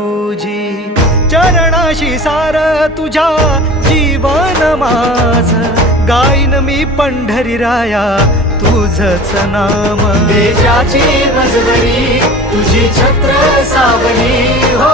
तुझी चरणाशी सार तुझ्या जीवन माझ गाईन मी पंढरी राया तुझच नाम. देशाची मजबरी तुझी छत्र सावली हो.